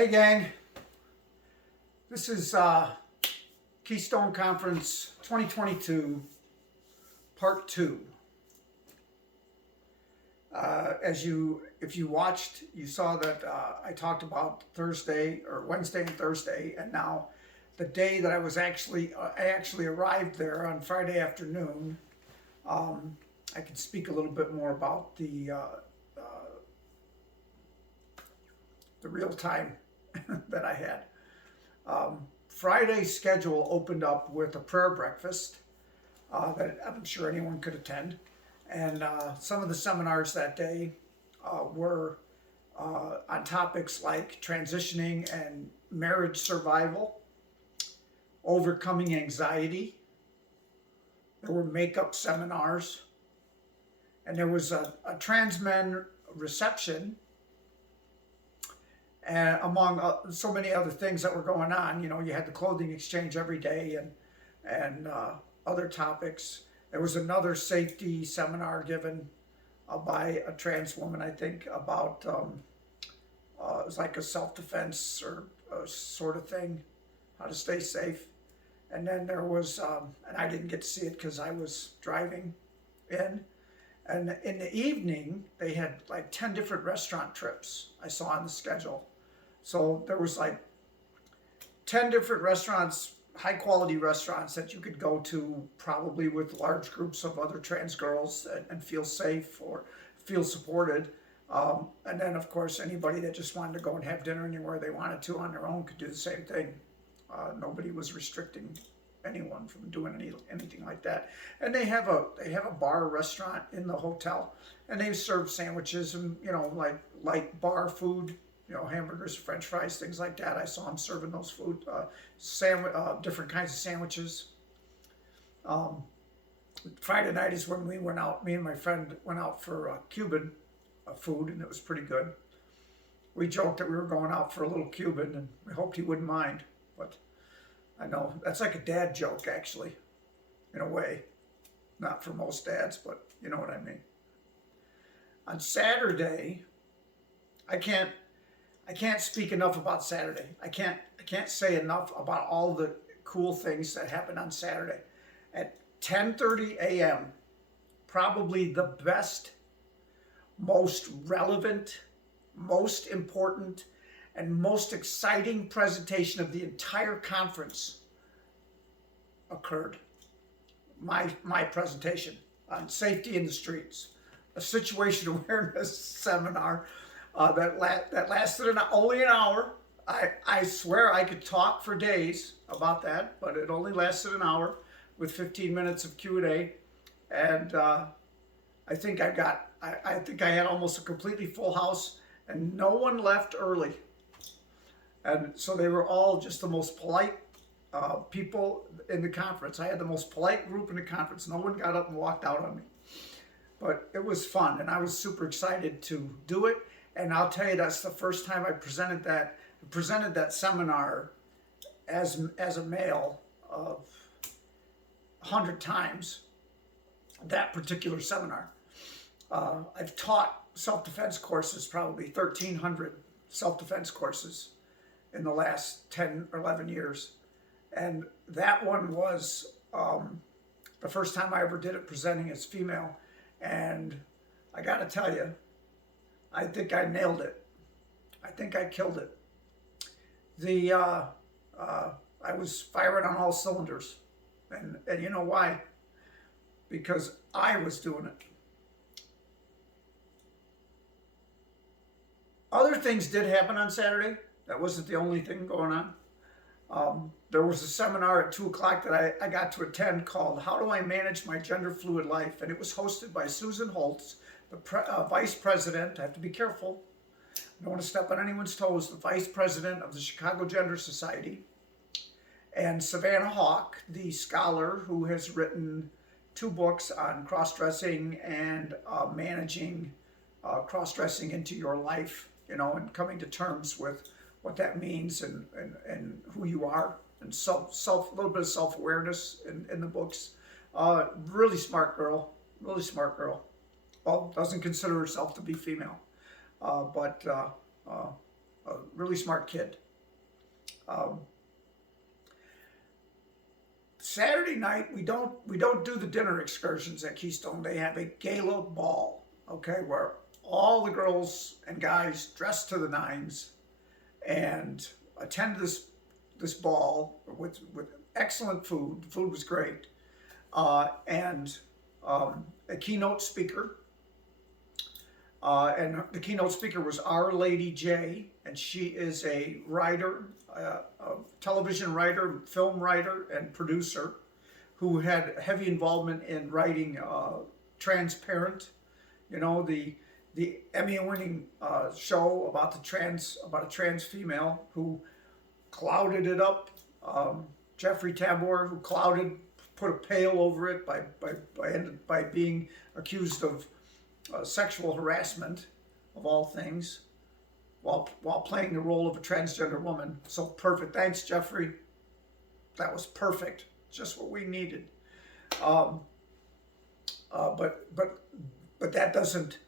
Hey gang, this is Keystone Conference 2022, Part 2. If you watched, you saw that I talked about Thursday or Wednesday and Thursday, and now the day that I actually arrived there on Friday afternoon. I can speak a little bit more about the real time that I had. Friday's schedule opened up with a prayer breakfast that I'm sure anyone could attend. And some of the seminars that day were on topics like transitioning and marriage survival, overcoming anxiety. There were makeup seminars. And there was a trans men reception, and among so many other things that were going on. You know, you had the clothing exchange every day and other topics. There was another safety seminar given by a trans woman, I think, about it was like a self-defense or a sort of thing, how to stay safe. And then there was, and I didn't get to see it because I was driving in. And in the evening, they had like 10 different restaurant trips I saw on the schedule. So there was like 10 different restaurants, high quality restaurants that you could go to, probably with large groups of other trans girls, and feel safe or feel supported. And then of course, anybody that just wanted to go and have dinner anywhere they wanted to on their own could do the same thing. Nobody was restricting anyone from doing anything like that. And they have a bar restaurant in the hotel, and they serve sandwiches and, you know, like light bar food, you know, hamburgers, French fries, things like that. I saw them serving those food, different kinds of sandwiches. Friday night is when we went out. Me and my friend went out for Cuban food, and it was pretty good. We joked that we were going out for a little Cuban, and we hoped he wouldn't mind, but I know that's like a dad joke, actually, in a way. Not for most dads, but you know what I mean. On Saturday, I can't speak enough about Saturday. I can't say enough about all the cool things that happened on Saturday. At 10:30 a.m., probably the best, most relevant, most important, and most exciting presentation of the entire conference occurred. My presentation on safety in the streets, a situation awareness seminar that lasted only an hour. I swear I could talk for days about that, but it only lasted an hour with 15 minutes of Q&A. And I think I had almost a completely full house, and no one left early. And so they were all just the most polite people in the conference. I had the most polite group in the conference. No one got up and walked out on me. But it was fun, and I was super excited to do it. And I'll tell you, that's the first time I presented that seminar as a male of 100 times, that particular seminar. I've taught self-defense courses, probably 1,300 self-defense courses in the last 10 or 11 years. And that one was the first time I ever did it presenting as female. And I got to tell you, I think I nailed it. I think I killed it. I was firing on all cylinders. And you know why? Because I was doing it. Other things did happen on Saturday. That wasn't the only thing going on. There was a seminar at 2 o'clock that I got to attend called How Do I Manage My Gender Fluid Life? And it was hosted by Susan Holtz, the vice president. I have to be careful. I don't want to step on anyone's toes. The vice president of the Chicago Gender Society. And Savannah Hawk, the scholar who has written 2 books on cross-dressing and managing cross-dressing into your life, you know, and coming to terms with what that means and who you are, and a little bit of self-awareness in the books. Really smart girl, really smart girl. Well, doesn't consider herself to be female, but a really smart kid. Um, Saturday night we don't do the dinner excursions at Keystone. They have a gala ball, okay, where all the girls and guys dress to the nines and attend this ball with excellent food. The food was great, and a keynote speaker. And the keynote speaker was Our Lady J, and she is a writer, a television writer, film writer, and producer who had heavy involvement in writing Transparent, the Emmy-winning show about a trans female who clouded it up. Jeffrey Tambor, who put a pail over it by being accused of sexual harassment, of all things, while playing the role of a transgender woman. So perfect. Thanks, Jeffrey. That was perfect. Just what we needed. But that doesn't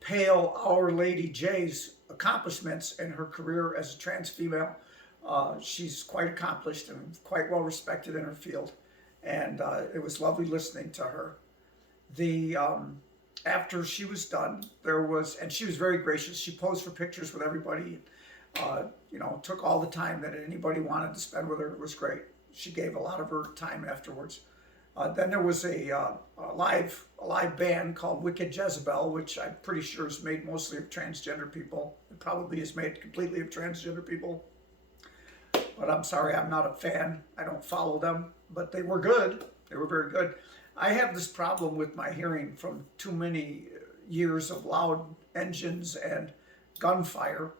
pale Our Lady J's accomplishments in her career as a trans female. She's quite accomplished and quite well respected in her field, and it was lovely listening to her. After she was done, and she was very gracious. She posed for pictures with everybody, took all the time that anybody wanted to spend with her. It was great. She gave a lot of her time afterwards. Then there was a live band called Wicked Jezebel, which I'm pretty sure is made mostly of transgender people. It probably is made completely of transgender people. But I'm sorry, I'm not a fan. I don't follow them, but they were good. They were very good. I have this problem with my hearing from too many years of loud engines and gunfire,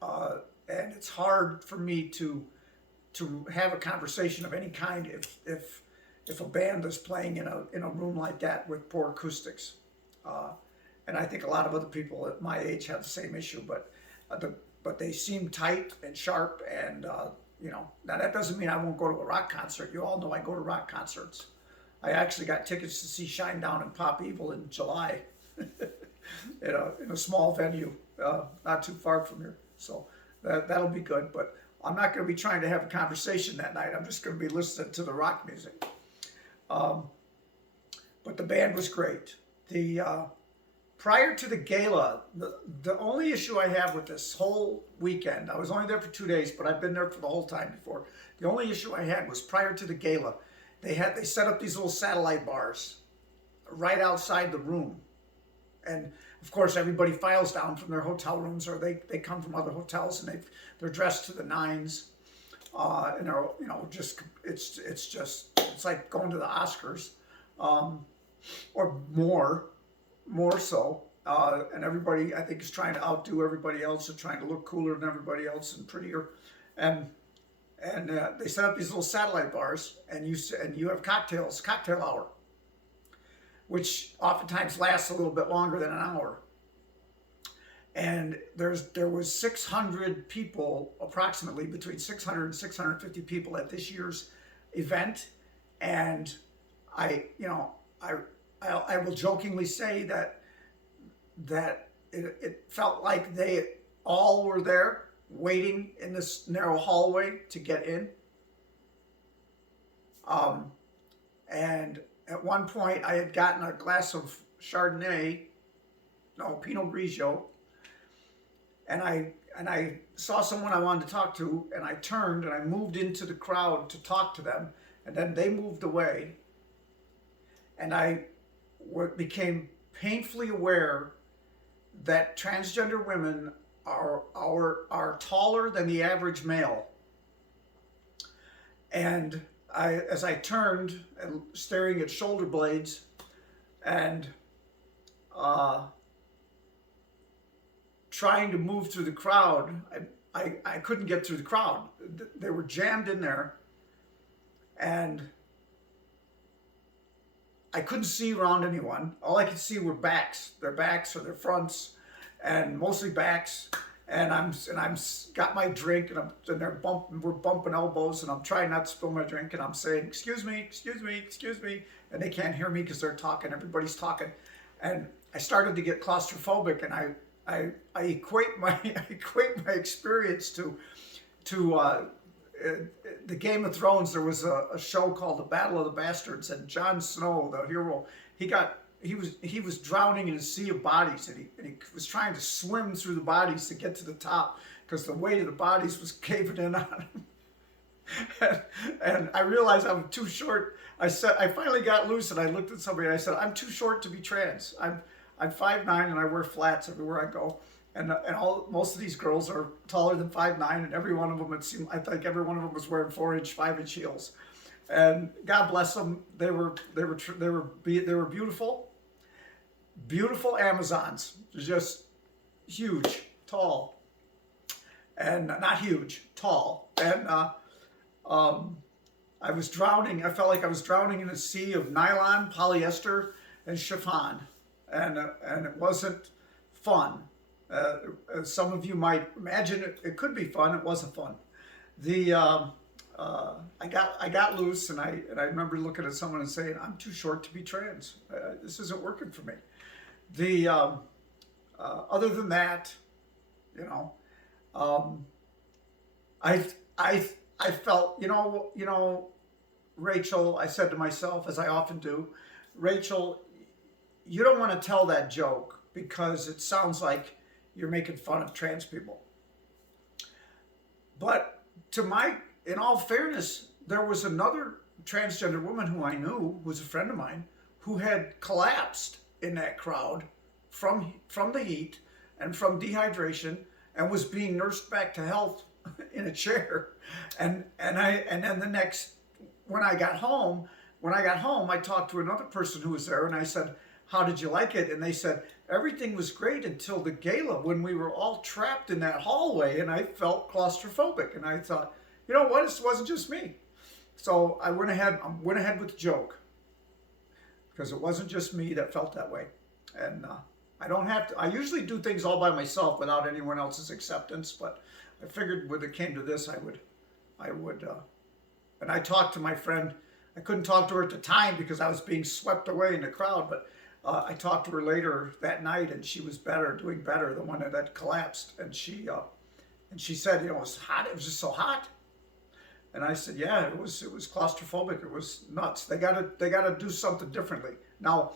and it's hard for me to have a conversation of any kind if a band is playing in a room like that with poor acoustics. And I think a lot of other people at my age have the same issue, but they seem tight and sharp, and now that doesn't mean I won't go to a rock concert. You all know I go to rock concerts. I actually got tickets to see Shinedown and Pop Evil in July in a small venue, not too far from here. So that'll be good. But I'm not going to be trying to have a conversation that night. I'm just going to be listening to the rock music. But the band was great. Prior to the gala, the only issue I have with this whole weekend, I was only there for 2 days, but I've been there for the whole time before. The only issue I had was prior to the gala, they set up these little satellite bars right outside the room. And of course, everybody files down from their hotel rooms, or they come from other hotels, and they're dressed to the nines. And they're, it's like going to the Oscars, or more so. And everybody, I think, is trying to outdo everybody else and trying to look cooler than everybody else and prettier. And they set up these little satellite bars, and you have cocktail hour, which oftentimes lasts a little bit longer than an hour. And there was 600 people, approximately between 600 and 650 people at this year's event, and I will jokingly say that it felt like they all were there waiting in this narrow hallway to get in. And at one point I had gotten a glass of Pinot Grigio, and I saw someone I wanted to talk to, and I turned and I moved into the crowd to talk to them, and then they moved away, and I became painfully aware that transgender women are taller than the average male. And as I turned and staring at shoulder blades and trying to move through the crowd, I couldn't get through the crowd. They were jammed in there, and I couldn't see around anyone. All I could see were backs, their backs or their fronts, and mostly backs. And I'm got my drink, and we're bumping elbows, and I'm trying not to spill my drink, and I'm saying, "Excuse me, excuse me, excuse me," and they can't hear me because they're talking. Everybody's talking, and I started to get claustrophobic, and I equate my I equate my experience to the Game of Thrones. There was a show called The Battle of the Bastards, and Jon Snow, the hero, he was drowning in a sea of bodies, and he was trying to swim through the bodies to get to the top because the weight of the bodies was caving in on him. and I realized I'm too short. I finally got loose, and I looked at somebody and I said, I'm too short to be trans. I'm 5'9" and I wear flats everywhere I go. And most of these girls are taller than 5'9", and every one of them, I think every one of them was wearing 4-inch, 5-inch heels. And God bless them, they were beautiful, beautiful Amazons, just huge, tall, and not huge, tall. And I was drowning. I felt like I was drowning in a sea of nylon, polyester, and chiffon, and it wasn't fun. Some of you might imagine it could be fun. It wasn't fun. I got loose, and I remember looking at someone and saying, "I'm too short to be trans. This isn't working for me." Other than that, you know, I felt, Rachel. I said to myself, as I often do, Rachel, you don't want to tell that joke because it sounds like you're making fun of trans people. But in all fairness, there was another transgender woman who I knew, who was a friend of mine, who had collapsed in that crowd from the heat and from dehydration, and was being nursed back to health in a chair. And then when I got home, I talked to another person who was there, and I said, "How did you like it?" And they said, "Everything was great until the gala, when we were all trapped in that hallway, and I felt claustrophobic." And I thought, you know what? This wasn't just me. So I went ahead with the joke, because it wasn't just me that felt that way. And I don't have to. I usually do things all by myself without anyone else's acceptance. But I figured when it came to this, I would. And I talked to my friend. I couldn't talk to her at the time because I was being swept away in the crowd. But I talked to her later that night, and she was doing better. The one that had collapsed, and she said, it was hot. It was just so hot. And I said, yeah, it was claustrophobic. It was nuts. They gotta do something differently. Now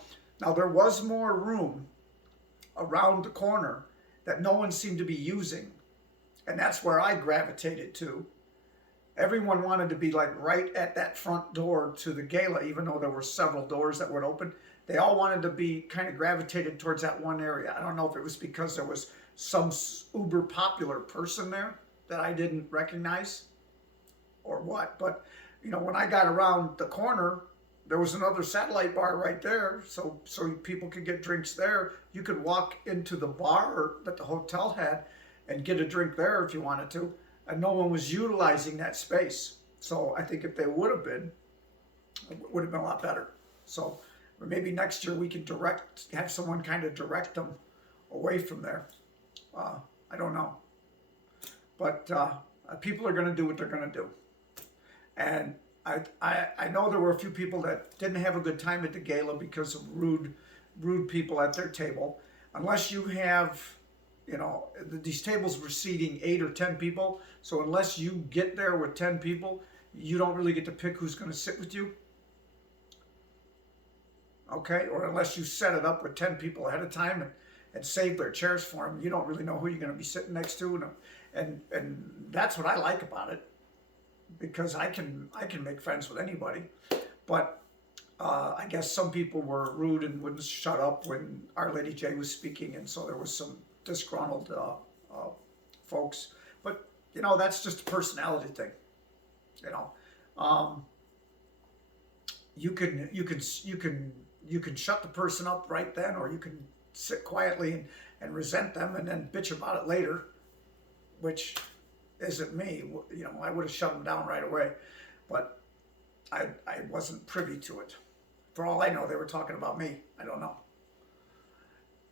there was more room around the corner that no one seemed to be using, and that's where I gravitated to. Everyone wanted to be like right at that front door to the gala, even though there were several doors that were open. They all wanted to be kind of gravitated towards that one area. I don't know if it was because there was some uber popular person there that I didn't recognize or what. But, when I got around the corner, there was another satellite bar right there. So people could get drinks there. You could walk into the bar that the hotel had and get a drink there if you wanted to. And no one was utilizing that space. So I think if they would have been, it would have been a lot better. So maybe next year we can have someone kind of direct them away from there. I don't know. But people are going to do what they're going to do. And I know there were a few people that didn't have a good time at the gala because of rude people at their table. Unless you have, these tables were seating 8 or 10 people. So unless you get there with 10 people, you don't really get to pick who's going to sit with you. Okay? Or unless you set it up with 10 people ahead of time and save their chairs for them, you don't really know who you're going to be sitting next to. And that's what I like about it, because I can make friends with anybody. But I guess some people were rude and wouldn't shut up when Our Lady J was speaking, and so there was some disgruntled folks. But that's just a personality thing. You can shut the person up right then, or you can sit quietly and resent them and then bitch about it later, which isn't me. I would have shut them down right away, but I wasn't privy to it. For all I know, they were talking about me. I don't know.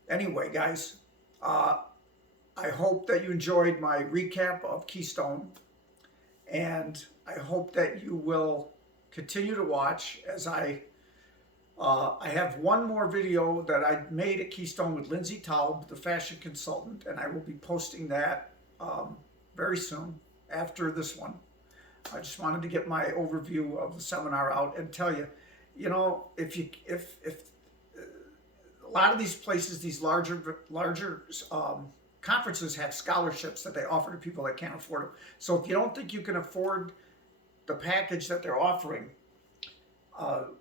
Anyway, guys, I hope that you enjoyed my recap of Keystone, and I hope that you will continue to watch as I I have one more video that I made at Keystone with Lindsay Taub, the fashion consultant, and I will be posting that very soon after this one. I just wanted to get my overview of the seminar out and tell you, you know, if a lot of these places, these larger conferences have scholarships that they offer to people that can't afford them. So if you don't think you can afford the package that they're offering,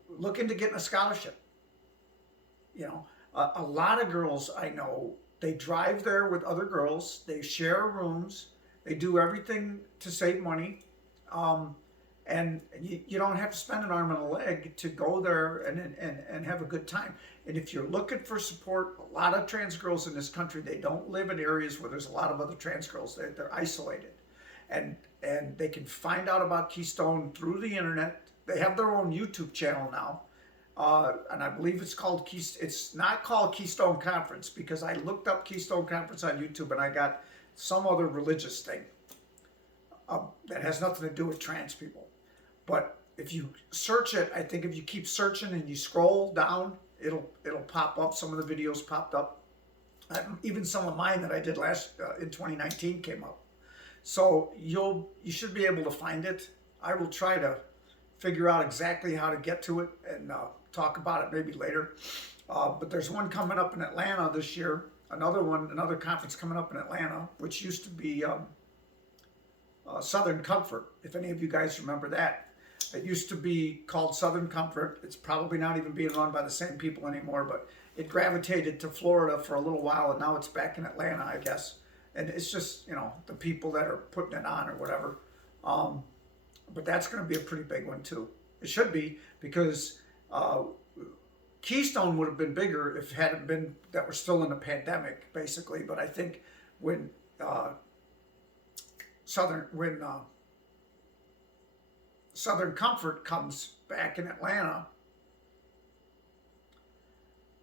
look into getting a scholarship. You know, a lot of girls I know, they drive there with other girls, they share rooms, they do everything to save money, and you don't have to spend an arm and a leg to go there and have a good time. And if you're looking for support, a lot of trans girls in this country, they don't live in areas where there's a lot of other trans girls. They're isolated, and they can find out about Keystone through the internet. They have their own YouTube channel now, and I believe it's called Keystone. It's not called Keystone Conference, because I looked up Keystone Conference on YouTube and I got some other religious thing that has nothing to do with trans people. But if you search it, I think if you keep searching and you scroll down, it'll pop up. Some of the videos popped up. Even some of mine that I did in 2019 came up. So you should be able to find it. I will try to figure out exactly how to get to it and talk about it maybe later. But there's one coming up in Atlanta this year. Another conference coming up in Atlanta, which used to be Southern Comfort, if any of you guys remember that. It used to be called Southern Comfort. It's probably not even being run by the same people anymore, but it gravitated to Florida for a little while, and now it's back in Atlanta, I guess. And it's just, you know, the people that are putting it on or whatever. But that's going to be a pretty big one too. It should be, because Keystone would have been bigger if it hadn't been that we're still in a pandemic, basically. But I think when Southern Comfort comes back in Atlanta,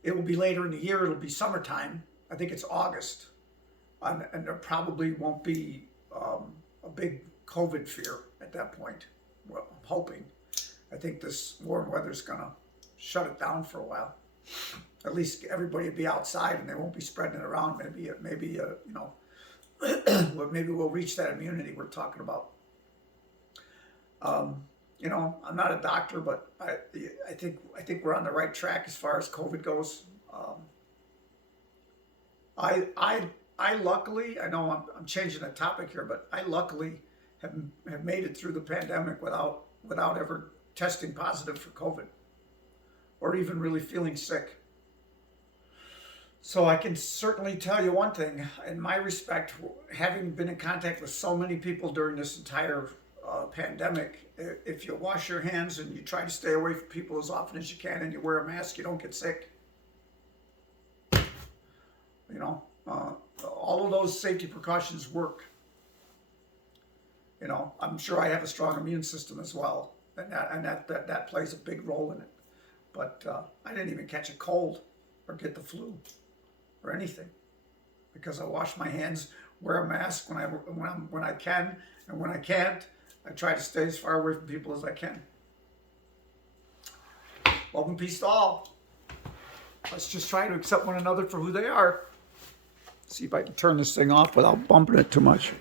it will be later in the year. It'll be summertime. I think it's August, and there probably won't be a big COVID fear at that point. Well, I'm hoping. I think this warm weather's gonna shut it down for a while. At least everybody will be outside and they won't be spreading it around. Maybe you know, maybe we'll reach that immunity we're talking about. You know, I'm not a doctor, but I think we're on the right track as far as COVID goes. I luckily, I know I'm changing the topic here, but I luckily have made it through the pandemic without ever testing positive for COVID or even really feeling sick. So I can certainly tell you one thing, in my respect, having been in contact with so many people during this entire pandemic, if you wash your hands and you try to stay away from people as often as you can and you wear a mask, you don't get sick. You know, all of those safety precautions work. You know, I'm sure I have a strong immune system as well, and that plays a big role in it. But I didn't even catch a cold or get the flu or anything, because I wash my hands, wear a mask when I can, and when I can't, I try to stay as far away from people as I can. Love and peace to all. Let's just try to accept one another for who they are. See if I can turn this thing off without bumping it too much.